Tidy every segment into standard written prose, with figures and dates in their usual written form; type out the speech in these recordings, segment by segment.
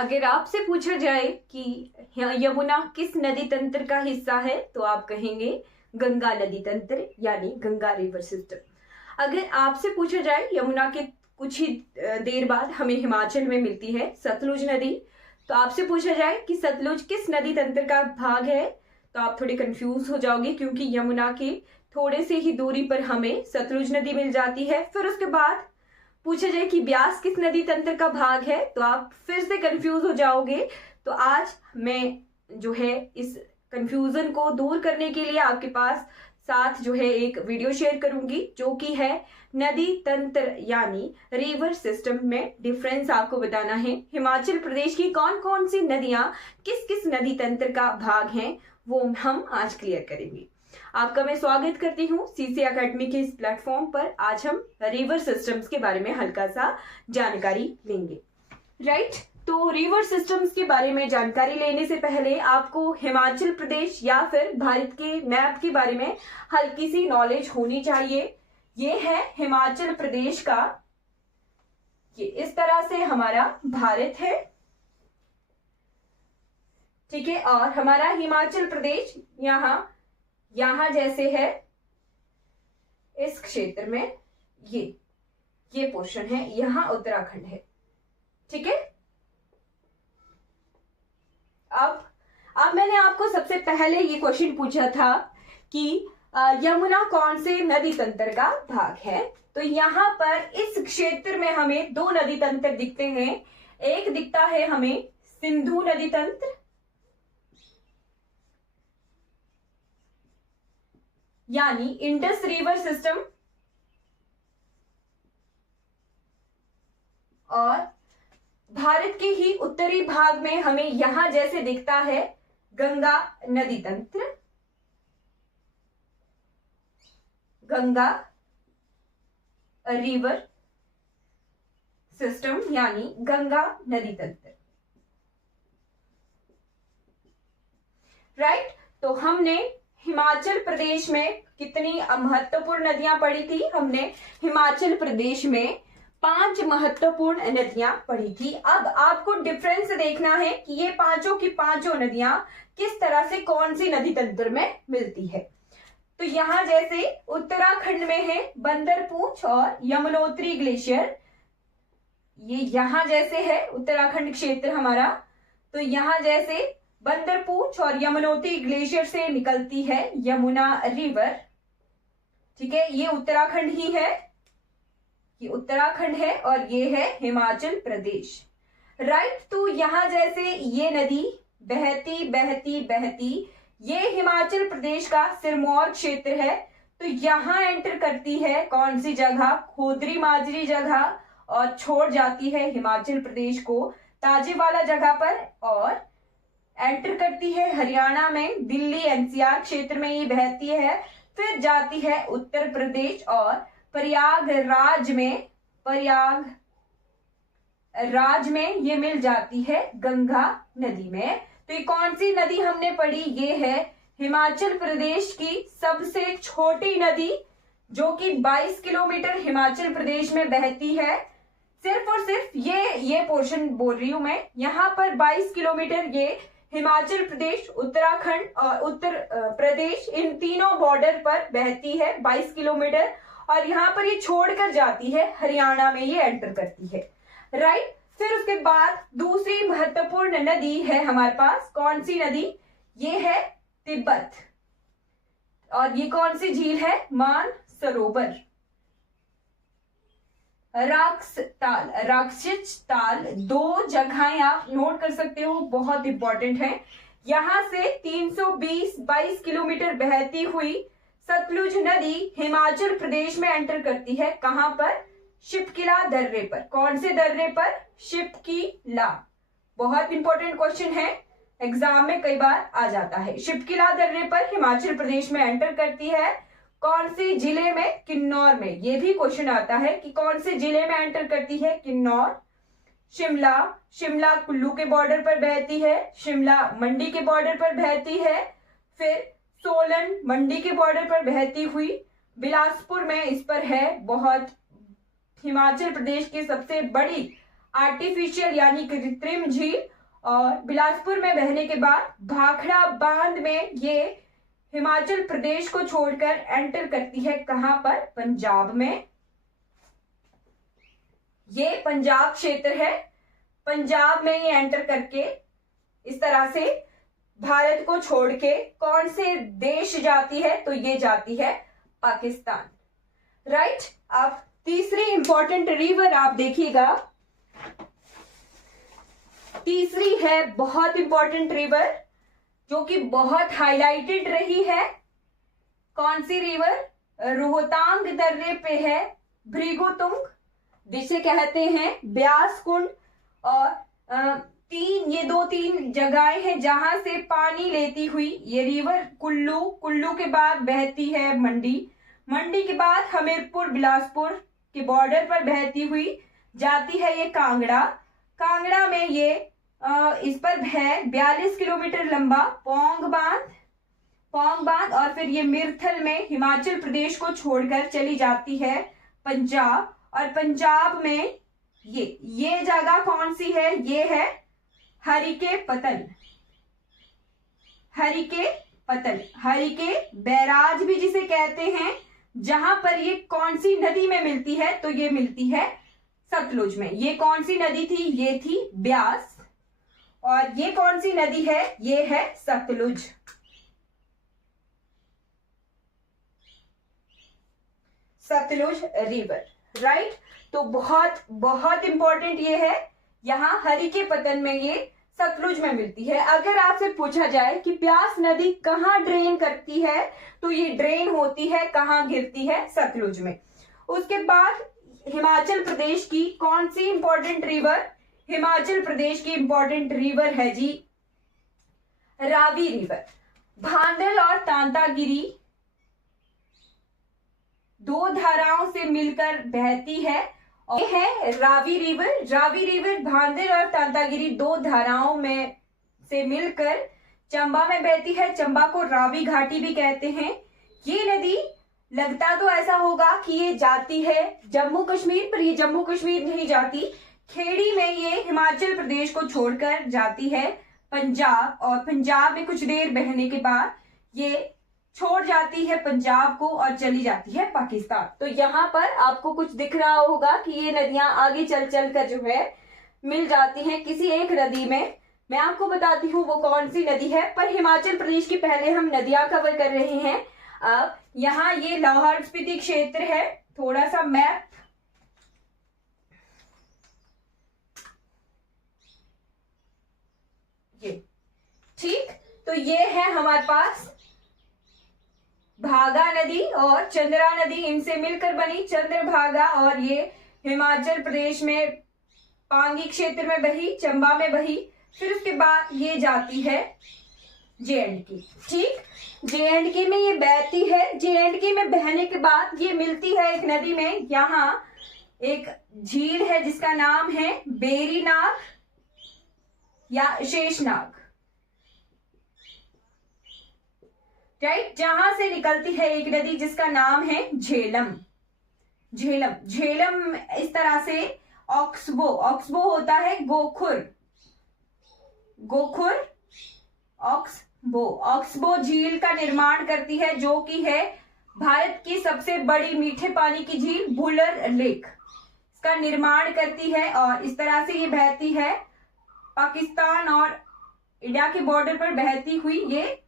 अगर आपसे पूछा जाए कि यमुना किस नदी तंत्र का हिस्सा है तो आप कहेंगे गंगा नदी तंत्र यानी गंगा रिवर सिस्टम। अगर आपसे पूछा जाए यमुना के कुछ ही देर बाद हमें हिमाचल में मिलती है सतलुज नदी, तो आपसे पूछा जाए कि सतलुज किस नदी तंत्र का भाग है तो आप थोड़े कंफ्यूज हो जाओगे, क्योंकि यमुना के थोड़े से ही दूरी पर हमें सतलुज नदी मिल जाती है। फिर उसके बाद पूछा जाए कि ब्यास किस नदी तंत्र का भाग है तो आप फिर से कंफ्यूज हो जाओगे। तो आज मैं जो है इस कंफ्यूजन को दूर करने के लिए आपके पास साथ जो है एक वीडियो शेयर करूंगी, जो कि है नदी तंत्र यानी रिवर सिस्टम में डिफरेंस आपको बताना है। हिमाचल प्रदेश की कौन कौन सी नदियां किस किस नदी तंत्र का भाग हैं वो हम आज क्लियर करेंगे। आपका मैं स्वागत करती हूँ सीसी एकेडमी के इस प्लेटफॉर्म पर। आज हम रिवर सिस्टम्स के बारे में हल्का सा जानकारी लेंगे। राइट, तो रिवर सिस्टम्स के बारे में जानकारी लेने से पहले आपको हिमाचल प्रदेश या फिर भारत के मैप के बारे में हल्की सी नॉलेज होनी चाहिए। ये है हिमाचल प्रदेश का, ये इस तरह से हमारा भारत है, ठीक है। और हमारा हिमाचल प्रदेश यहां जैसे है इस क्षेत्र में, ये पोर्शन है, यहां उत्तराखंड है, ठीक है। अब मैंने आपको सबसे पहले ये क्वेश्चन पूछा था कि यमुना कौन से नदी तंत्र का भाग है। तो यहां पर इस क्षेत्र में हमें दो नदी तंत्र दिखते हैं। एक दिखता है हमें सिंधु नदी तंत्र यानी इंडस रिवर सिस्टम, और भारत के ही उत्तरी भाग में हमें यहां जैसे दिखता है गंगा नदी तंत्र, गंगा रिवर सिस्टम यानी गंगा नदी तंत्र। राइट, तो हमने हिमाचल प्रदेश में कितनी महत्वपूर्ण नदियां पढ़ी थी? हमने हिमाचल प्रदेश में 5 महत्वपूर्ण नदियां पढ़ी थी। अब आपको डिफरेंस देखना है कि ये पांचों की पांचों नदियां किस तरह से कौन सी नदी तंत्र में मिलती है। तो यहां जैसे उत्तराखंड में है बंदरपूंछ और यमुनोत्री ग्लेशियर, ये यहां जैसे है उत्तराखंड क्षेत्र हमारा। तो यहां जैसे बंदरपूंछ और यमुनोत्री ग्लेशियर से निकलती है यमुना रिवर, ठीक है। ये उत्तराखंड ही है, ये उत्तराखंड है और ये है हिमाचल प्रदेश। राइट, तो यहां जैसे ये नदी बहती बहती बहती ये हिमाचल प्रदेश का सिरमौर क्षेत्र है। तो यहां एंटर करती है कौन सी जगह? खोदरी माजरी जगह, और छोड़ जाती है हिमाचल प्रदेश को ताजेवाला जगह पर, और एंटर करती है हरियाणा में दिल्ली एनसीआर क्षेत्र में ये बहती है। फिर जाती है उत्तर प्रदेश और प्रयागराज में ये मिल जाती है गंगा नदी में। तो ये कौन सी नदी हमने पढ़ी? ये है हिमाचल प्रदेश की सबसे छोटी नदी, जो कि 22 किलोमीटर हिमाचल प्रदेश में बहती है। सिर्फ और सिर्फ ये पोर्शन बोल रही हूं मैं, यहां पर 22 किलोमीटर ये हिमाचल प्रदेश, उत्तराखंड और उत्तर प्रदेश इन तीनों बॉर्डर पर बहती है 22 किलोमीटर, और यहाँ पर ये छोड़कर जाती है हरियाणा में, ये एंटर करती है। राइट, फिर उसके बाद दूसरी महत्वपूर्ण नदी है हमारे पास, कौन सी नदी? ये है तिब्बत, और ये कौन सी झील है? मान सरोवर। राक्षस ताल, दो जगहें आप नोट कर सकते हो, बहुत इंपॉर्टेंट है। यहां से 322 किलोमीटर बहती हुई सतलुज नदी हिमाचल प्रदेश में एंटर करती है। कहां पर? शिपकिला दर्रे पर। कौन से दर्रे पर? शिपकिला। बहुत इंपॉर्टेंट क्वेश्चन है, एग्जाम में कई बार आ जाता है। शिपकिला दर्रे पर हिमाचल प्रदेश में एंटर करती है। कौन सी जिले में? किन्नौर में। ये भी क्वेश्चन आता है कि कौन से जिले में एंटर करती है? किन्नौर। शिमला कुल्लू के बॉर्डर पर बहती है, शिमला मंडी के बॉर्डर पर बहती है। फिर सोलन मंडी के बॉर्डर पर बहती हुई बिलासपुर में इस पर है। बहुत हिमाचल प्रदेश की सबसे बड़ी आर्टिफिशियल यानी कृत्रिम झील, और बिलासपुर में बहने के बाद भाखड़ा बांध में ये हिमाचल प्रदेश को छोड़कर एंटर करती है। कहां पर? पंजाब में। ये पंजाब क्षेत्र है, पंजाब में ये एंटर करके इस तरह से भारत को छोड़ के कौन से देश जाती है? तो ये जाती है पाकिस्तान। राइट। अब तीसरी इंपॉर्टेंट रिवर आप देखिएगा, तीसरी है बहुत इंपॉर्टेंट रिवर जो कि बहुत हाईलाइटेड रही है। कौन सी रिवर? रोहतांग दर्रे पे है भृगुतुंग, जिसे कहते हैं ब्यास कुंड। और ये दो तीन जगहें हैं जहां से पानी लेती हुई ये रिवर कुल्लू, कुल्लू के बाद बहती है मंडी, मंडी के बाद हमीरपुर बिलासपुर के बॉर्डर पर बहती हुई जाती है ये कांगड़ा, कांगड़ा में ये इस पर है 42 किलोमीटर लंबा पौंग बांध, पौंग बांध, और फिर ये मिर्थल में हिमाचल प्रदेश को छोड़कर चली जाती है पंजाब। और पंजाब में ये जगह कौन सी है? ये है हरिके पतन, हरिके पतन, हरिके बैराज भी जिसे कहते हैं, जहां पर ये कौन सी नदी में मिलती है? तो ये मिलती है सतलुज में। ये कौन सी नदी थी? ये थी ब्यास। और ये कौन सी नदी है? ये है सतलुज। सतलुज रिवर। राइट। तो बहुत बहुत इंपॉर्टेंट ये है, यहां हरिके पतन में ये सतलुज में मिलती है। अगर आपसे पूछा जाए कि ब्यास नदी कहां ड्रेन करती है, तो ये ड्रेन होती है, कहां गिरती है? सतलुज में। उसके बाद हिमाचल प्रदेश की कौन सी इंपॉर्टेंट रिवर? हिमाचल प्रदेश की इंपॉर्टेंट रिवर है जी रावी रिवर। भांडल और तांतागिरी दो धाराओं से मिलकर बहती है, और ये है रावी रिवर। रावी रिवर भांडल और तांतागिरी दो धाराओं में से मिलकर चंबा में बहती है, चंबा को रावी घाटी भी कहते हैं। ये नदी लगता तो ऐसा होगा कि ये जाती है जम्मू कश्मीर, पर ये जम्मू कश्मीर नहीं जाती, खेड़ी में ये हिमाचल प्रदेश को छोड़कर जाती है पंजाब, और पंजाब में कुछ देर बहने के बाद ये छोड़ जाती है पंजाब को और चली जाती है पाकिस्तान। तो यहाँ पर आपको कुछ दिख रहा होगा कि ये नदियां आगे चल चल कर जो है मिल जाती हैं किसी एक नदी में। मैं आपको बताती हूँ वो कौन सी नदी है, पर हिमाचल प्रदेश की पहले हम नदियां कवर कर रहे हैं। अब यहाँ ये लाहौल स्पीति क्षेत्र है, थोड़ा सा मैप ये, ठीक। तो ये है हमारे पास भागा नदी और चंद्रा नदी, इनसे मिलकर बनी चंद्रभागा, और ये हिमाचल प्रदेश में पांगी क्षेत्र में बही, चंबा में बही, फिर उसके बाद ये जाती है JNK। ठीक, JNK में ये बहती है, JNK में बहने के बाद ये मिलती है एक नदी में। यहाँ एक झील है जिसका नाम है बेरीनाग या शेषनाग, राइट, जहां से निकलती है एक नदी जिसका नाम है झेलम। झेलम, झेलम इस तरह से ऑक्सबो, ऑक्सबो होता है गोखुर, गोखुर ऑक्सबो, ऑक्सबो झील का निर्माण करती है, जो कि है भारत की सबसे बड़ी मीठे पानी की झील बुलर लेक, इसका निर्माण करती है। और इस तरह से ये बहती है पाकिस्तान और इंडिया के बॉर्डर पर बहती हुई ये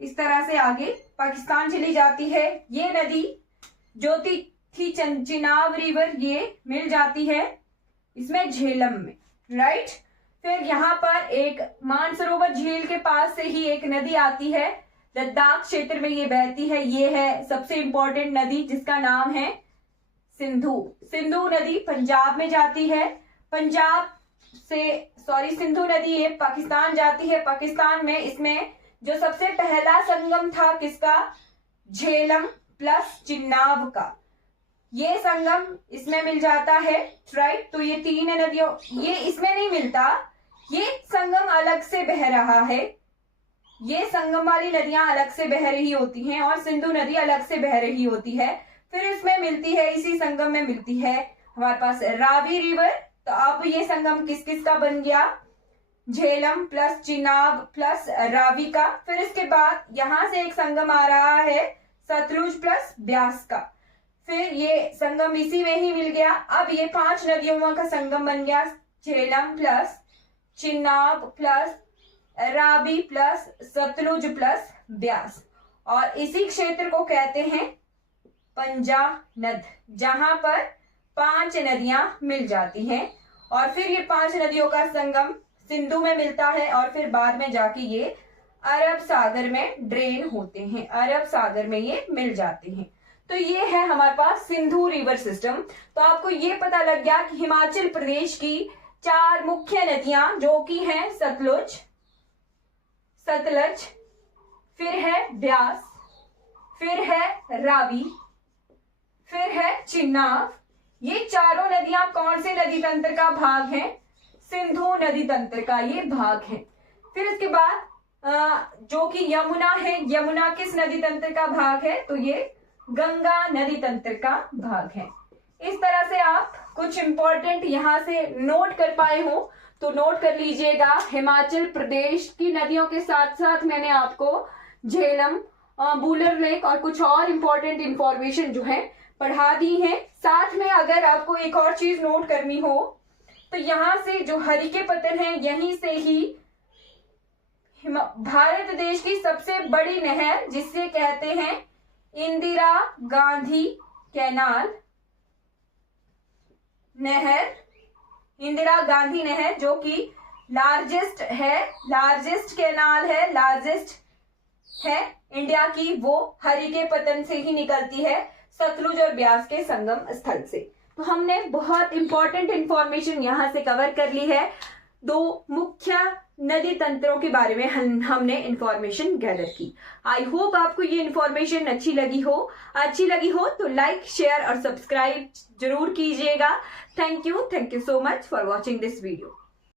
इस तरह से आगे पाकिस्तान चली जाती है। ये नदी जो थी चिनाब रिवर, ये मिल जाती है इसमें झेलम में, राइट। फिर यहाँ पर एक मानसरोवर झील के पास से ही एक नदी आती है, लद्दाख क्षेत्र में ये बहती है। ये है सबसे इंपॉर्टेंट नदी जिसका नाम है सिंधु। सिंधु नदी पंजाब में जाती है, पंजाब से सिंधु नदी ये पाकिस्तान जाती है। पाकिस्तान में इसमें जो सबसे पहला संगम था किसका? झेलम प्लस चिनाब का, ये संगम इसमें मिल जाता है, राइट। तो ये तीन नदियों, ये इसमें नहीं मिलता, ये संगम अलग से बह रहा है, ये संगम वाली नदियां अलग से बह रही होती हैं और सिंधु नदी अलग से बह रही होती है। फिर इसमें मिलती है, इसी संगम में मिलती है हमारे पास रावी रिवर, तो अब ये संगम किस किस का बन गया, झेलम प्लस चिनाब प्लस रावी का। फिर इसके बाद यहां से एक संगम आ रहा है सतलुज प्लस ब्यास का, फिर ये संगम इसी में ही मिल गया। अब ये 5 नदियों का संगम बन गया, Jhelum plus Chenab plus Ravi plus Sutlej plus Beas, और इसी क्षेत्र को कहते हैं पंजानद, जहां पर 5 नदियां मिल जाती हैं। और फिर ये 5 नदियों का संगम सिंधु में मिलता है और फिर बाद में जाके ये अरब सागर में ड्रेन होते हैं, अरब सागर में ये मिल जाते हैं। तो ये है हमारे पास सिंधु रिवर सिस्टम। तो आपको ये पता लग गया कि हिमाचल प्रदेश की 4 मुख्य नदियां जो कि हैं सतलुज, सतलज, फिर है ब्यास, फिर है रावी, फिर है चिनाब। ये चारों नदियां कौन से नदी तंत्र का भाग है, सिंधु नदी तंत्र का ये भाग है। फिर इसके बाद जो कि यमुना है, यमुना किस नदी तंत्र का भाग है, तो ये गंगा नदी तंत्र का भाग है। इस तरह से आप कुछ इंपॉर्टेंट यहां से नोट कर पाए हो तो नोट कर लीजिएगा। हिमाचल प्रदेश की नदियों के साथ साथ मैंने आपको झेलम, बूलर लेक और कुछ और इंपॉर्टेंट इंफॉर्मेशन जो है पढ़ा दी है। साथ में अगर आपको एक और चीज नोट करनी हो तो यहां से जो हरिके पत्तन है, यहीं से ही भारत देश की सबसे बड़ी नहर जिसे कहते हैं इंदिरा गांधी कैनाल नहर, इंदिरा गांधी नहर जो कि लार्जेस्ट है, लार्जेस्ट कैनाल है, लार्जेस्ट है इंडिया की, वो हरिके पत्तन से ही निकलती है, सतलुज और ब्यास के संगम स्थल से। तो हमने बहुत इंपॉर्टेंट इंफॉर्मेशन यहां से कवर कर ली है। 2 मुख्य नदी तंत्रों के बारे में हमने इंफॉर्मेशन गैदर की। आई होप आपको ये इंफॉर्मेशन अच्छी लगी हो तो लाइक, शेयर और सब्सक्राइब जरूर कीजिएगा। Thank you so much for watching this video.